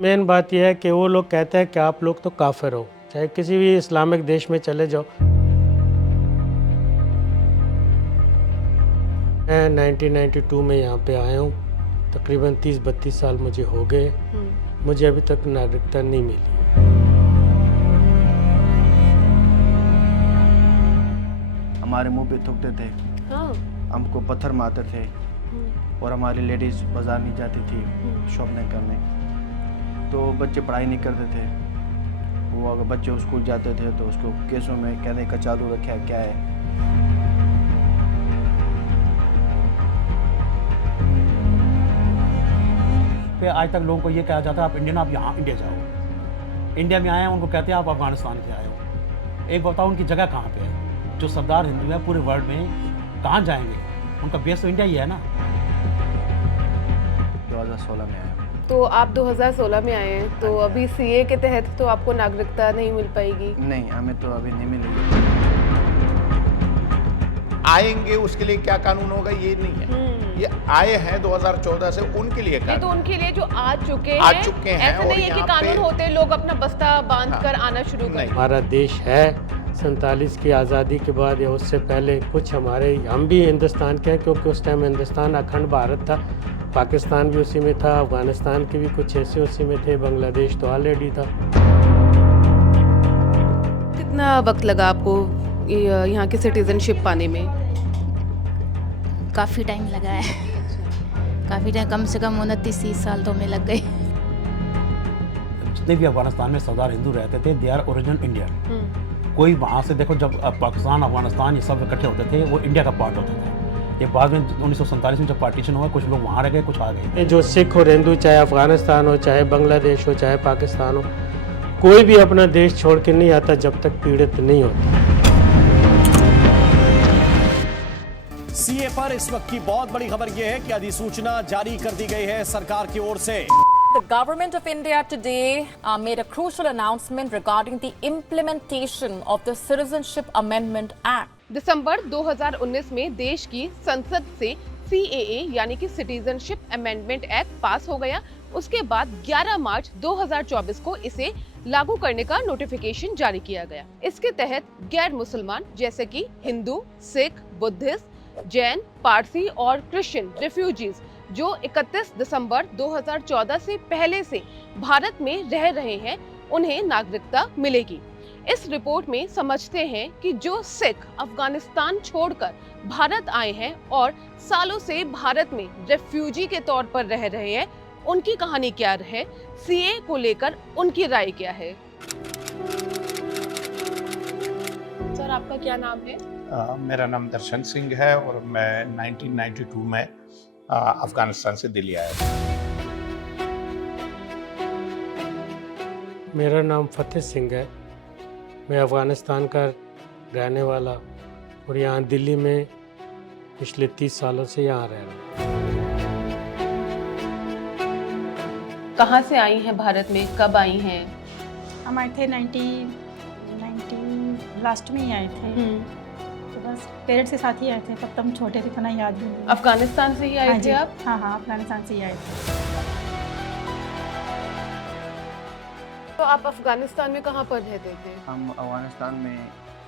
Main बात यह है कि वो लोग कहते हैं कि आप लोग तो काफिर हो, चाहे किसी भी इस्लामिक देश में चले जाओ। मैं 1992 में यहाँ पे आया हूँ, तकरीबन 30-32 साल मुझे हो गए। मुझे अभी तक नागरिकता नहीं मिली। हमारे मुंह पे थूकते थे, हाँ। हमको पत्थर मारते थे और हमारी लेडीज़ बाजार नहीं जाती थी शॉपिंग करने। तो बच्चे पढ़ाई नहीं करते थे, वो अगर बच्चे स्कूल जाते थे तो उसको केसों में कहने का चालू रखा क्या है। फिर आज तक लोगों को ये कहा जाता है आप इंडियन, आप यहाँ इंडिया जाओ। इंडिया में आए हैं, उनको कहते हैं आप अफगानिस्तान से आए हो। एक बताओ उनकी जगह कहाँ पे है? जो सरदार हिंदू है पूरे वर्ल्ड में कहाँ जाएंगे? उनका बेस तो इंडिया ही है ना। 2016 में आया। तो आप 2016 में आए हैं, तो अभी सीए के तहत तो आपको नागरिकता नहीं मिल पाएगी। नहीं, हमें तो अभी नहीं मिलेगी। आएंगे उसके लिए क्या कानून होगा ये नहीं है। ये आए हैं 2014 से, उनके लिए ये कानून तो उनके लिए जो आ चुके हैं, ऐसा और नहीं है कि यहाँ कानून पे- होते लोग अपना बस्ता बांध कर आना शुरू कर। नहीं। हमारा देश है 47 की आज़ादी के बाद या उससे पहले कुछ हमारे, हम भी हिंदुस्तान के हैं क्योंकि उस टाइम हिंदुस्तान अखंड भारत था, पाकिस्तान भी उसी में था, अफगानिस्तान के भी कुछ ऐसे उसी में थे, बांग्लादेश तो ऑलरेडी था। कितना वक्त लगा आपको यहाँ की सिटीजनशिप पाने में? काफ़ी टाइम लगा है, काफ़ी टाइम, कम से कम 29-30 साल तो हमें लग गए। जितने भी अफगानिस्तान में सरदार हिंदू रहते थे दे आर ओरिजिनल इंडियन। कोई वहाँ से देखो, जब पाकिस्तान अफगानिस्तान ये सब इकट्ठे होते थे वो इंडिया का पार्ट होते थे। ये बाद में 1947 में जब पार्टीशन हुआ कुछ लोग वहाँ रह गए, कुछ आ गए। ये जो सिख और हिंदू, चाहे अफगानिस्तान हो, चाहे बांग्लादेश हो, चाहे पाकिस्तान हो, कोई भी अपना देश छोड़ के नहीं आता जब तक पीड़ित नहीं होता। सीए पर इस वक्त की बहुत बड़ी खबर यह है कि अधिसूचना जारी कर दी गई है सरकार की ओर से। The government of India today made a crucial announcement regarding the implementation of the Citizenship Amendment Act. दिसंबर 2019 में देश की संसद से CAA यानी कि सिटीजनशिप अमेंडमेंट एक्ट पास हो गया। उसके बाद 11 मार्च 2024 को इसे लागू करने का नोटिफिकेशन जारी किया गया। इसके तहत गैर मुसलमान जैसे कि हिंदू, सिख, बुद्धिस्ट, जैन, पारसी और क्रिश्चियन रिफ्यूजीज जो 31 दिसंबर 2014 से पहले से भारत में रह रहे हैं, उन्हें नागरिकता मिलेगी। इस रिपोर्ट में समझते हैं कि जो सिख अफगानिस्तान छोड़कर भारत आए हैं और सालों से भारत में रेफ्यूजी के तौर पर रह रहे हैं, उनकी कहानी क्या है, सीए को लेकर उनकी राय क्या है। सर, आपका क्या नाम है? मेरा नाम दर्शन सिंह है और मैं 1992 में अफगानिस्तान से दिल्ली आया था। मेरा नाम फतेह सिंह है, मैं अफ़गानिस्तान का रहने वाला और यहाँ दिल्ली में पिछले 30 सालों से यहाँ रह रहा हूँ। कहाँ से आई हैं भारत में, कब आई हैं? हम आए थे 90 लास्ट में ही आए थे। तो बस पेरेंट्स के साथ ही आए थे, तब हम छोटे थे, इतना याद भी नहीं। अफगानिस्तान से ही आए हाँ थे जी, आप? हाँ, अफगानिस्तान से ही आए थे। तो आप अफगानिस्तान में कहाँ पर रहते थे? हम अफगानिस्तान में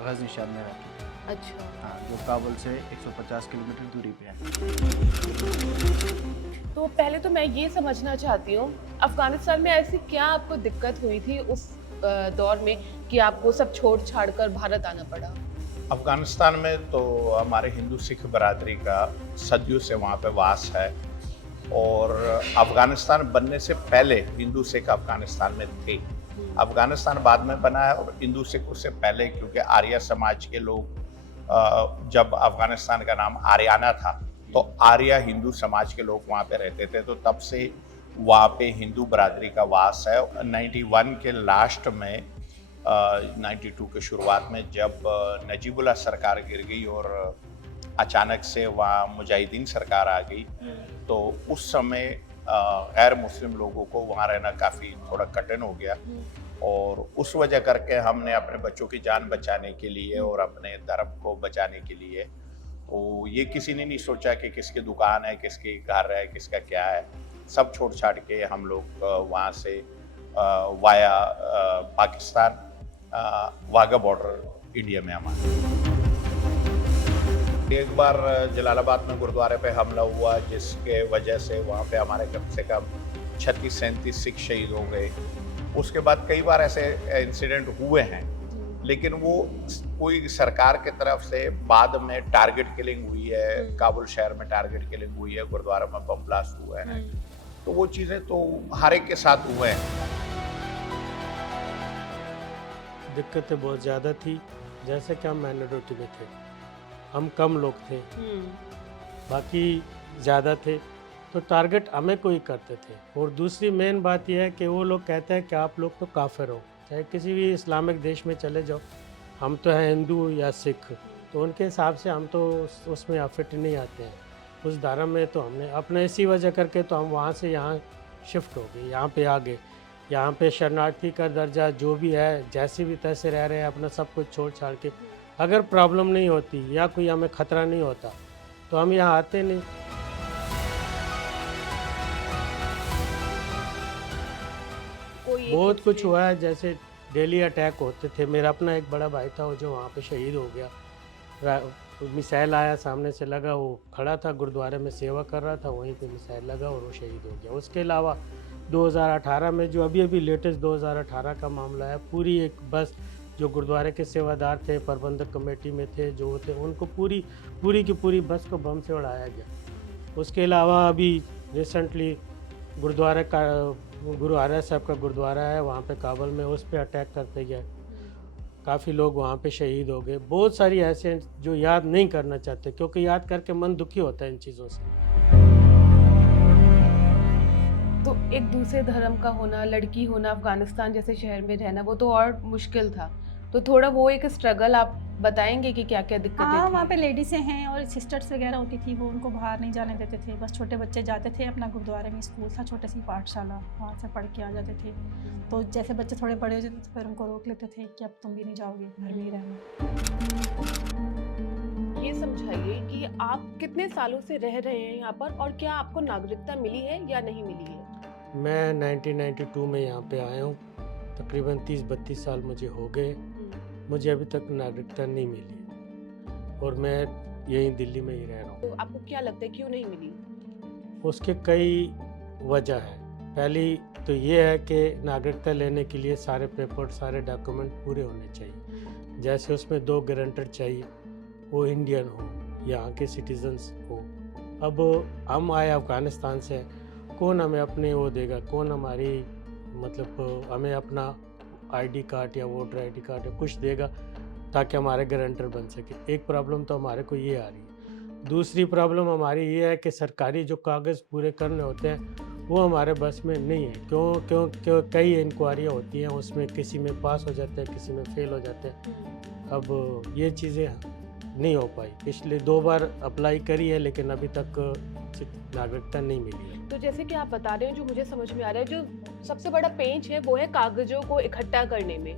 गजनी शहर में रहते हैं। अच्छा। हाँ, जो काबुल से 150 किलोमीटर दूरी पे है। तो पहले तो मैं ये समझना चाहती हूँ, अफगानिस्तान में ऐसी क्या आपको दिक्कत हुई थी उस दौर में कि आपको सब छोड़ छाड़ कर भारत आना पड़ा? अफगानिस्तान में तो हमारे हिंदू सिख बरादरी का सदियों से वहाँ पे वास है और अफगानिस्तान बनने से पहले हिंदू सिख अफगानिस्तान में थे। अफगानिस्तान बाद में बना है और हिंदू सिख उससे पहले, क्योंकि आर्य समाज के लोग, जब अफगानिस्तान का नाम आर्याना था तो आर्य हिंदू समाज के लोग वहाँ पे रहते थे, तो तब से वहाँ पे हिंदू बरादरी का वास है। 91 के लास्ट में 92 के शुरुआत में जब नजीबुल्लाह सरकार गिर गई और अचानक से वहाँ मुजाहिदीन सरकार आ गई, तो उस समय गैर मुस्लिम लोगों को वहाँ रहना काफ़ी थोड़ा कठिन हो गया और उस वजह करके हमने अपने बच्चों की जान बचाने के लिए और अपने धर्म को बचाने के लिए, तो ये किसी ने नहीं सोचा कि किसकी दुकान है, किसकी घर है, किसका क्या है, सब छोड़ छाड़ के हम लोग वहाँ से via Pakistan Wagah border India में हमारे। एक बार जलालाबाद में गुरुद्वारे पे हमला हुआ, जिसके वजह से वहाँ पे हमारे कम से कम 36-37 सिख शहीद हो गए। उसके बाद कई बार ऐसे इंसिडेंट हुए हैं, लेकिन वो कोई सरकार की तरफ से बाद में टारगेट किलिंग हुई है, काबुल शहर में टारगेट किलिंग हुई है, गुरुद्वारा में बम ब्लास्ट हुए हैं, तो वो चीज़ें तो हर एक के साथ हुए हैं। दिक्कतें बहुत ज़्यादा थी, जैसे कि हम माइनॉरिटी में थे, हम कम लोग थे, बाकी ज़्यादा थे, तो टारगेट हमें कोई करते थे। और दूसरी मेन बात यह है कि वो लोग कहते हैं कि आप लोग तो काफिर हो, चाहे किसी भी इस्लामिक देश में चले जाओ, हम तो हैं हिंदू या सिख, तो उनके हिसाब से हम तो उसमें फिट नहीं आते हैं उस धारा में। तो हमने अपने इसी वजह करके तो हम वहाँ से यहाँ शिफ्ट हो गए, यहाँ पे आ गए। यहाँ पे शरणार्थी का दर्जा जो भी है, जैसे भी तैसे रह रहे हैं, अपना सब कुछ छोड़ छाड़ के। अगर प्रॉब्लम नहीं होती या कोई हमें ख़तरा नहीं होता तो हम यहाँ आते नहीं। बहुत कुछ हुआ है, जैसे डेली अटैक होते थे। मेरा अपना एक बड़ा भाई था वो जो वहाँ पे शहीद हो गया। मिसाइल आया, सामने से लगा, वो खड़ा था गुरुद्वारे में सेवा कर रहा था, वहीं पे मिसाइल लगा और वो शहीद हो गया। उसके अलावा 2018 में जो अभी लेटेस्ट 2018 का मामला है, पूरी एक बस जो गुरुद्वारे के सेवादार थे, प्रबंधक कमेटी में थे, जो थे, उनको पूरी की पूरी बस को बम से उड़ाया गया। उसके अलावा अभी रिसेंटली गुरुद्वारे का गुरु आर्य साहब का गुरुद्वारा है वहाँ पे काबुल में, उस पर अटैक करते गए, काफ़ी लोग वहाँ पे शहीद हो गए। बहुत सारी ऐसे जो याद नहीं करना चाहते, क्योंकि याद करके मन दुखी होता है इन चीज़ों से। तो एक दूसरे धर्म का होना, लड़की होना, अफगानिस्तान जैसे शहर में रहना, वो तो और मुश्किल था। तो थोड़ा वो एक स्ट्रगल आप बताएंगे कि क्या क्या दिक्कतें हाँ, थी? वहाँ पे लेडीज़ें हैं और सिस्टर्स वगैरह होती थी, वो उनको बाहर नहीं जाने देते थे। बस छोटे बच्चे जाते थे, अपना गुरुद्वारे में स्कूल था, छोटी सी पाठशाला, वहाँ से पढ़ के आ जाते थे। तो जैसे बच्चे थोड़े बड़े हो जाते थे फिर उनको रोक लेते थे कि अब तुम भी नहीं जाओगे, घर में ही रहना। ये समझाइए कि आप कितने सालों से रह रहे हैं यहाँ पर और क्या आपको नागरिकता मिली है या नहीं मिली है? मैं 1992 में यहाँ पे आया हूँ, तकरीबन 30-32 साल मुझे हो गए। मुझे अभी तक नागरिकता नहीं मिली और मैं यहीं दिल्ली में ही रह रहा हूँ। तो आपको क्या लगता है क्यों नहीं मिली? उसके कई वजह है। पहली तो ये है कि नागरिकता लेने के लिए सारे पेपर, सारे डॉक्यूमेंट पूरे होने चाहिए। जैसे उसमें 2 गारंटर चाहिए, वो इंडियन हो, यहाँ के सिटीजन्स हो। अब हम आए अफ़गानिस्तान से, कौन हमें अपने वो देगा, कौन हमारी मतलब हमें अपना आईडी कार्ड या वोटर आईडी कार्ड या कुछ देगा ताकि हमारे गारंटर बन सके। एक प्रॉब्लम तो हमारे को ये आ रही है। दूसरी प्रॉब्लम हमारी ये है कि सरकारी जो कागज़ पूरे करने होते हैं वो हमारे बस में नहीं है। क्यों कई इंक्वायरियाँ होती हैं, उसमें किसी में पास हो जाते हैं, किसी में फेल हो जाते हैं। अब ये चीज़ें नहीं हो पाई। पिछले 2 बार अप्लाई करी है लेकिन अभी तक नागरिकता नहीं मिली है। तो जैसे कि आप बता रहे हैं, जो मुझे समझ में आ रहा है, जो सबसे बड़ा पेंच है वो है कागजों को इकट्ठा करने में।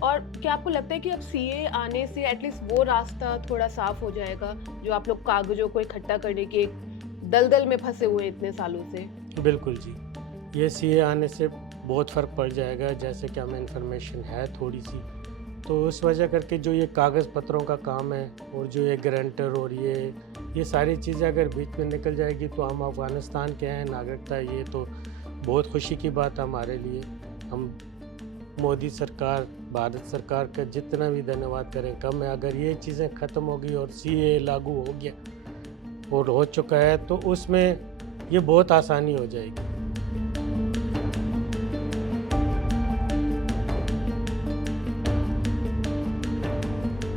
और क्या आपको लगता है कि अब सीए आने से एटलीस्ट वो रास्ता थोड़ा साफ हो जाएगा, जो आप लोग कागजों को इकट्ठा करने के एक दलदल में फंसे हुए इतने सालों से? बिल्कुल जी, ये सीए आने से बहुत फ़र्क पड़ जाएगा। जैसे कि हमें इन्फॉर्मेशन है थोड़ी सी, तो उस वजह करके जो ये कागज़ पत्रों का काम है और जो ये गारंटर और ये सारी चीज़ें अगर बीच में निकल जाएगी तो हम अफ़गानिस्तान के हैं, नागरिकता, ये तो बहुत खुशी की बात है हमारे लिए। हम मोदी सरकार, भारत सरकार का जितना भी धन्यवाद करें कम है। अगर ये चीज़ें ख़त्म होगी और सीए लागू हो गया और हो चुका है तो उसमें ये बहुत आसानी हो जाएगी।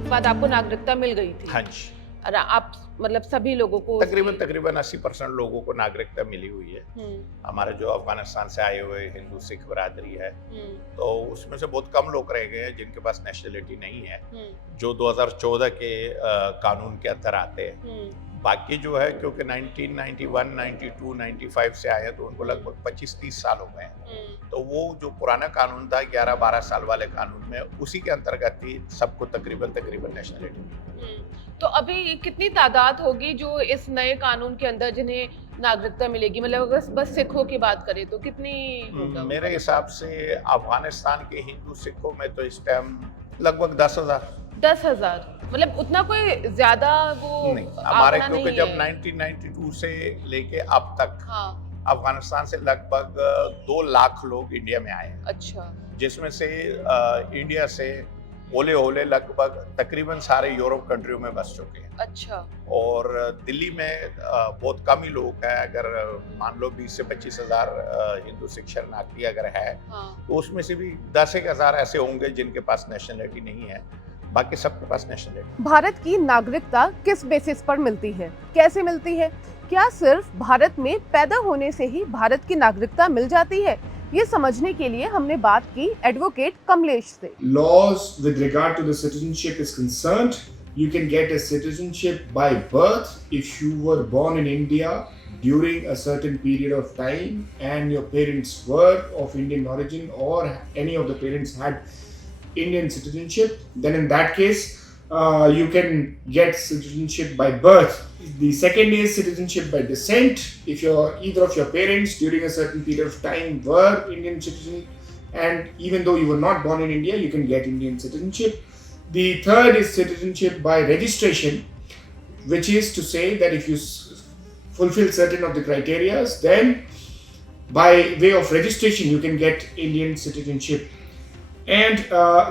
बाद आपको नागरिकता मिल गई थी? हाँ जी, और आप मतलब सभी लोगों को तकरीबन 80% लोगों को नागरिकता मिली हुई है। हमारे जो अफगानिस्तान से आए हुए हिंदू सिख बरादरी है, तो उसमें से बहुत कम लोग रह गए हैं जिनके पास नेशनलिटी नहीं है, जो 2014 के कानून के अंदर आते हैं। बाकी जो है, क्योंकि 1991, 92, 95 से आए तो उनको लगभग 25-30 साल हो गए हैं, तो वो जो पुराना कानून था 11-12 साल वाले कानून में, उसी के अंतर्गत ही सबको तकरीबन नेशनलिटी। तो अभी कितनी तादाद होगी जो इस नए कानून के अंदर जिन्हें नागरिकता मिलेगी? मतलब अगर बस सिखों की बात करें तो कितनी होगा? मेरे हिसाब से अफगानिस्तान के हिंदू सिखों में तो इस टाइम लगभग 10,000 10,000? मतलब उतना कोई ज्यादा वो नहीं, हमारे आंकड़ा क्योंकि नहीं जब है। 1992 से लेके अब तक हाँ, अफगानिस्तान से लगभग 2 लाख लोग इंडिया में आए हैं, अच्छा। जिसमें से इंडिया से होले होले लगभग तकरीबन सारे यूरोप कंट्रियों में बस चुके हैं। अच्छा। और दिल्ली में बहुत कम ही लोग हैं। अगर मान लो 20 से 25 हजार हिंदू सिख शरणार्थी अगर है, हाँ। तो उसमें से भी 10 हजार ऐसे होंगे जिनके पास नेशनलिटी नहीं है, बाकी सबके पास नेशनलिटी। भारत की नागरिकता किस बेसिस पर मिलती है, कैसे मिलती है? क्या सिर्फ भारत में पैदा होने से ही भारत की नागरिकता मिल जाती है? ये समझने के लिए हमने बात की एडवोकेट कमलेश से। Laws with regard to the citizenship is concerned, you can get a citizenship by birth if you were born in India during a certain period of time and your parents were of Indian origin or any of the parents had Indian citizenship. Then in that case you can get citizenship by birth. The second is citizenship by descent. If either of your parents during a certain period of time were Indian citizen, and even though you were not born in India, you can get Indian citizenship. The third is citizenship by registration, which is to say that if you fulfill certain of the criteria, then by way of registration you can get Indian citizenship. And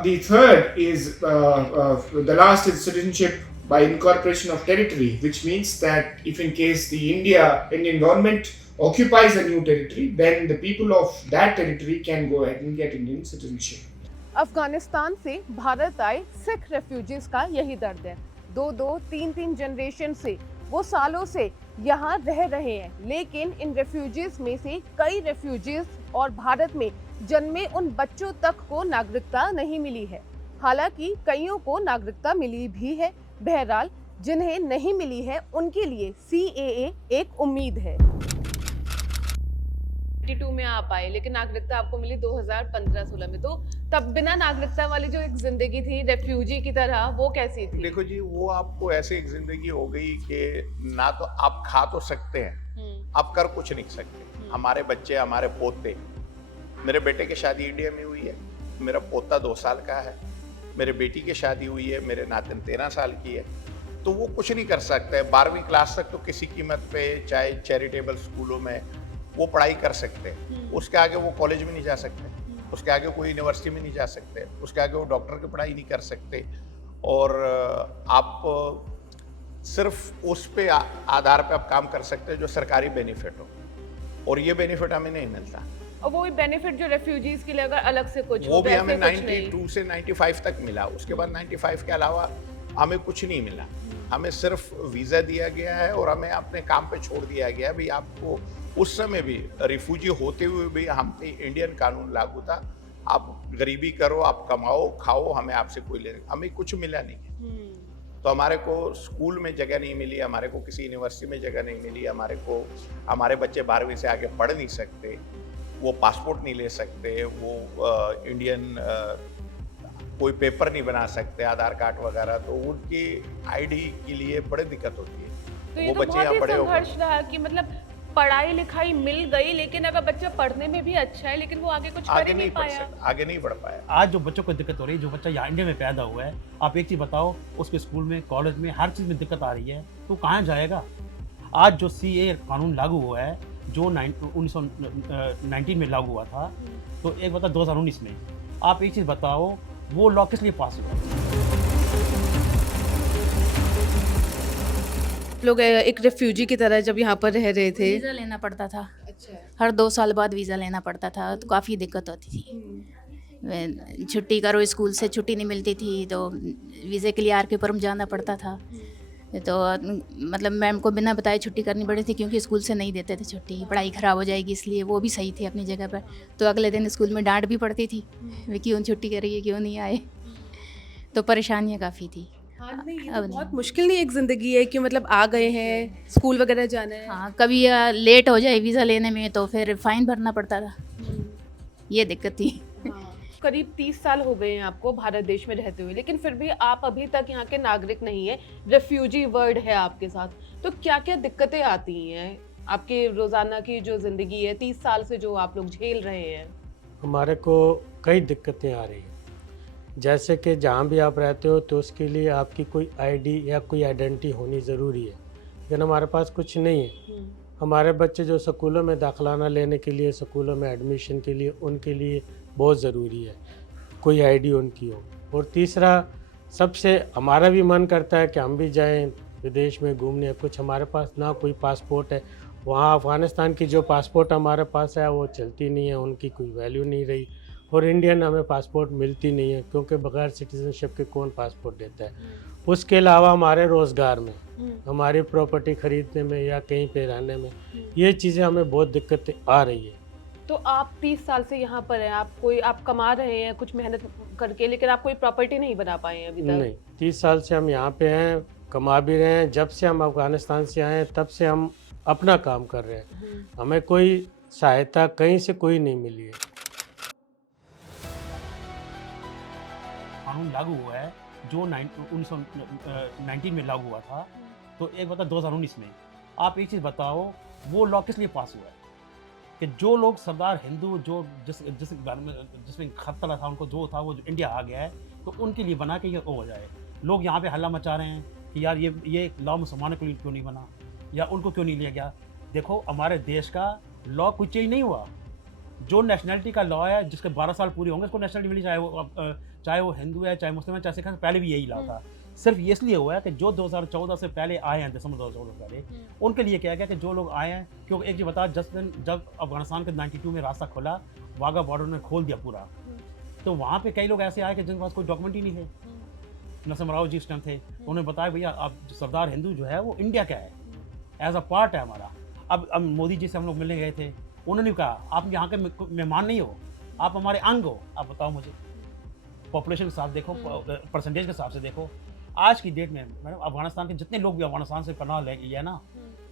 the third is the last is citizenship by incorporation of territory, which means that if in case the Indian government occupies a new territory, then the people of that territory can go ahead and get Indian citizenship. Afghanistan से भारत आए Sikh refugees का यही दर्द है। 2-2, 3-3 generation से वो सालों से यहाँ रह रहे हैं, लेकिन इन रेफ्यूजीज में से कई रेफ्यूजीज और भारत में जन्मे उन बच्चों तक को नागरिकता नहीं मिली है। हालांकि कईयों को नागरिकता मिली भी है। बहरहाल जिन्हें नहीं मिली है उनके लिए CAA एक उम्मीद है। 82 में आप आए, लेकिन नागरिकता आपको मिली 2015-16 में, तो तब बिना नागरिकता वाली जो एक जिंदगी थी रेफ्यूजी की तरह, वो कैसी थी? देखो जी, वो आपको ऐसी एक जिंदगी हो गई कि ना तो आप खा तो सकते हैं, आप कर कुछ नहीं सकते। हमारे बच्चे, हमारे पोते, मेरे बेटे की शादी इंडिया में हुई है, मेरा पोता 2 साल का है, मेरे बेटी की शादी हुई है, मेरे नातिन 13 साल की है, तो वो कुछ नहीं कर सकते। 12वीं क्लास तक तो किसी कीमत पे, चाहे चैरिटेबल स्कूलों में, वो पढ़ाई कर सकते हैं। उसके आगे वो कॉलेज में नहीं जा सकते, उसके आगे कोई यूनिवर्सिटी में नहीं जा सकते, उसके आगे वो डॉक्टर की पढ़ाई नहीं कर सकते। और आप सिर्फ उस पे आधार पे आप काम कर सकते हैं जो सरकारी बेनिफिट हो, और ये बेनिफिट हमें नहीं मिलता। और वो बेनिफिट जो रेफ्यूजीज के लिए अगर अलग से कुछ वो भी वैसे हमें कुछ नहीं। 92 से 95 तक मिला। उसके बाद 95 के अलावा हमें कुछ नहीं मिला। हमें सिर्फ वीज़ा दिया गया है और हमें अपने काम पे छोड़ दिया गया है। भाई आपको उस समय भी रिफ्यूजी होते हुए भी हम पे इंडियन कानून लागू था, आप गरीबी करो, आप कमाओ, खाओ, हमें आपसे कोई लेने, हमें कुछ मिला नहीं। तो हमारे को स्कूल में जगह नहीं मिली, हमारे को किसी यूनिवर्सिटी में जगह नहीं मिली, हमारे बच्चे 12वीं से आगे पढ़ नहीं सकते, वो पासपोर्ट नहीं ले सकते, वो इंडियन कोई पेपर नहीं बना सकते, आधार कार्ड वगैरह, तो उनकी आईडी के लिए बड़ी दिक्कत होती है। तो ये वो तो बच्चे बहुत यहाँ ही बड़े हो संघर्ष रहा कि मतलब पढ़ाई लिखाई मिल गई, लेकिन अगर बच्चा पढ़ने में भी अच्छा है, लेकिन वो आगे कुछ कर आगे ही नहीं नहीं पढ़ पाया। सकता, आगे नहीं बढ़ पाया। आज जो बच्चों को दिक्कत हो रही है, जो बच्चा यहाँ इंडिया में पैदा हुआ है, आप एक चीज़ बताओ, उसके स्कूल में, कॉलेज में, हर चीज़ में दिक्कत आ रही है, तो कहाँ जाएगा? आज जो CAA कानून लागू हुआ है, जो 1919 में लागू हुआ था, तो एक बता 2019 में, आप एक चीज़ बताओ, वो लॉ किस लिए पास हुआ? लोग एक रेफ्यूजी की तरह जब यहाँ पर रह रहे थे, वीज़ा लेना पड़ता था। अच्छा, हर 2 साल बाद वीज़ा लेना पड़ता था, तो काफ़ी दिक्कत होती थी। छुट्टी करो, स्कूल से छुट्टी नहीं मिलती थी, तो वीज़े के लिए RK पुरम जाना पड़ता था। तो मतलब मैम को बिना बताए छुट्टी करनी पड़ी थी, क्योंकि स्कूल से नहीं देते थे छुट्टी, पढ़ाई ख़राब हो जाएगी, इसलिए वो भी सही थी अपनी जगह पर। तो अगले दिन स्कूल में डांट भी पड़ती थी, वे क्यों छुट्टी करिए, क्यों नहीं आए, तो परेशानियाँ काफ़ी थी। हाँ, नहीं, ये अब तो नहीं। बहुत मुश्किल नहीं एक जिंदगी है कि मतलब आ गए हैं, स्कूल वगैरह जाना है। हाँ, कभी लेट हो जाए वीज़ा लेने में तो फिर फ़ाइन भरना पड़ता था, ये दिक्कत थी। करीब 30 साल हो गए हैं आपको भारत देश में रहते हुए, लेकिन फिर भी आप अभी तक यहाँ के नागरिक नहीं है, रेफ्यूजी वर्ड है आपके साथ। तो क्या क्या दिक्कतें आती हैं आपके रोजाना की जो जिंदगी है 30 साल से जो आप लोग झेल रहे हैं? हमारे को कई दिक्कतें आ रही हैं। जैसे कि जहाँ भी आप रहते हो तो उसके लिए आपकी कोई आईडी या कोई आइडेंटिटी होनी ज़रूरी है, लेकिन हमारे पास कुछ नहीं है। हमारे बच्चे जो स्कूलों में दाखिलाना लेने के लिए, स्कूलों में एडमिशन के लिए, उनके लिए बहुत ज़रूरी है कोई आईडी उनकी हो। और तीसरा, सबसे हमारा भी मन करता है कि हम भी जाएं विदेश में घूमने, कुछ हमारे पास ना कोई पासपोर्ट है। वहाँ अफ़गानिस्तान की जो पासपोर्ट हमारे पास है वो चलती नहीं है, उनकी कोई वैल्यू नहीं रही। और इंडियन हमें पासपोर्ट मिलती नहीं है, क्योंकि बगैर सिटीज़नशिप के कौन पासपोर्ट देता है। उसके अलावा हमारे रोज़गार में, हमारी प्रॉपर्टी ख़रीदने में या कहीं पे रहने में, ये चीज़ें हमें बहुत दिक्कतें आ रही है। तो आप 30 साल से यहाँ पर हैं, आप कमा रहे हैं कुछ मेहनत करके, लेकिन आप कोई प्रॉपर्टी नहीं बना पाए हैं अभी तक? नहीं, 30 साल से हम यहाँ पे हैं, कमा भी रहे हैं। जब से हम अफ़गानिस्तान से आए हैं तब से हम अपना काम कर रहे हैं, हमें कोई सहायता कहीं से कोई नहीं मिली है। कानून लागू हुआ है जो 1919 में लागू हुआ था, तो एक बता 2019 में आप एक चीज़ बताओ, वो लॉ किस लिए पास हुआ है कि जो लोग सरदार हिंदू जो जिसमें खतरा था उनको जो था वो जो इंडिया आ गया है, तो उनके लिए बना के ये हो जाए। लोग यहाँ पे हल्ला मचा रहे हैं कि यार ये लॉ मुसलमानों के लिए क्यों नहीं बना या उनको क्यों नहीं लिया गया। देखो, हमारे देश का लॉ कुछ चेंज नहीं हुआ। जो नेशनलिटी का लॉ है, जिसके 12 साल पूरे होंगे उसको नेशनलिटी मिली, चाहे वो हिंदू है, चाहे मुस्लिम है, चाहे सिख है। पहले भी यही लॉ था। सिर्फ ये इसलिए हुआ है कि जो 2014 से पहले आए हैं, दिसंबर 2014 से पहले, उनके लिए क्या गया कि जो लोग आए हैं, क्योंकि एक चीज़ बता, जब अफगानिस्तान के 92 में रास्ता खोला, वाघा बॉर्डर ने खोल दिया पूरा, तो वहाँ पे कई लोग ऐसे आए कि जिनके पास कोई डॉक्यूमेंट ही नहीं थे। नरसिम्हा राव जी उस टाइम थे, उन्होंने बताया भैया आप सरदार हिंदू जो है वो इंडिया का है, एज अ पार्ट है हमारा। अब मोदी जी से हम लोग मिलने गए थे, उन्होंने कहा आप यहाँ के मेहमान नहीं हो, आप हमारे अंग हो। आप बताओ मुझे, पॉपुलेशन के साथ देखो, परसेंटेज के हिसाब से देखो, आज की डेट में मैडम अफगानिस्तान के जितने लोग भी अफगानिस्तान से पनाह ले गए हैं ना,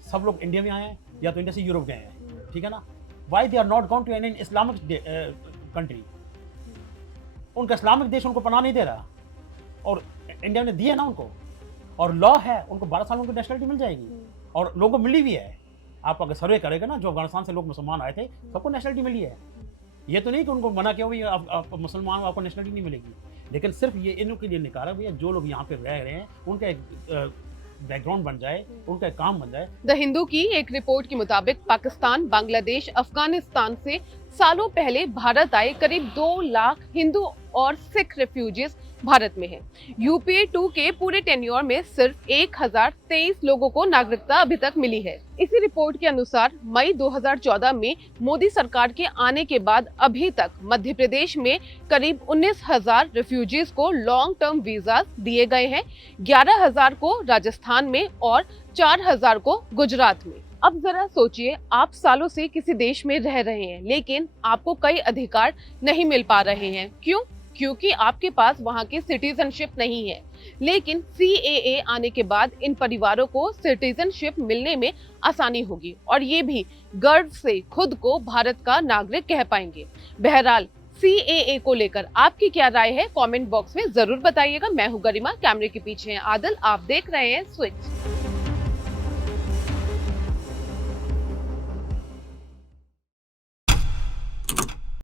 सब लोग इंडिया में आए हैं या तो इंडिया से यूरोप गए हैं, ठीक है ना। Why they are not gone to any Islamic country? उनका इस्लामिक देश उनको पनाह नहीं दे रहा, और इंडिया ने दिए ना उनको, और लॉ है, उनको 12 साल में उनको नेशनलिटी मिल जाएगी, और लोगों को मिली भी है। आप अगर सर्वे करेगा ना, जो अफगानिस्तान से लोग मुसलमान आए थे सबको नेशनलिटी मिली है। ये तो नहीं कि उनको मना किया हुआ आप मुसलमान हो आपको नेशनलिटी नहीं मिलेगी, लेकिन सिर्फ ये इनके लिए निकाला भैया जो लोग यहाँ पे रह रहे हैं उनका एक बैकग्राउंड बन जाए, उनका एक काम बन जाए। द हिंदू की एक रिपोर्ट के मुताबिक पाकिस्तान, बांग्लादेश, अफगानिस्तान से सालों पहले भारत आए करीब 2 लाख हिंदू और सिख रेफ्यूजीज भारत में हैं। यूपीए 2 के पूरे टेन्योर में सिर्फ 1023 लोगों को नागरिकता अभी तक मिली है। इसी रिपोर्ट के अनुसार मई 2014 में मोदी सरकार के आने के बाद अभी तक मध्य प्रदेश में करीब 19,000 रेफ्यूजीज को लॉन्ग टर्म वीजा दिए गए हैं, 11,000 को राजस्थान में और 4,000 को गुजरात में। अब जरा सोचिए, आप सालों से किसी देश में रह रहे हैं, लेकिन आपको कई अधिकार नहीं मिल पा रहे हैं। क्यों? क्योंकि आपके पास वहां की सिटीजनशिप नहीं है। लेकिन CAA आने के बाद इन परिवारों को सिटीजनशिप मिलने में आसानी होगी, और ये भी गर्व से खुद को भारत का नागरिक कह पाएंगे। बहरहाल, CAA को लेकर आपकी क्या राय है, कमेंट बॉक्स में जरूर बताइएगा। मैं हूं गरिमा, कैमरे के पीछे हैं आदिल, आप देख रहे हैं स्विच।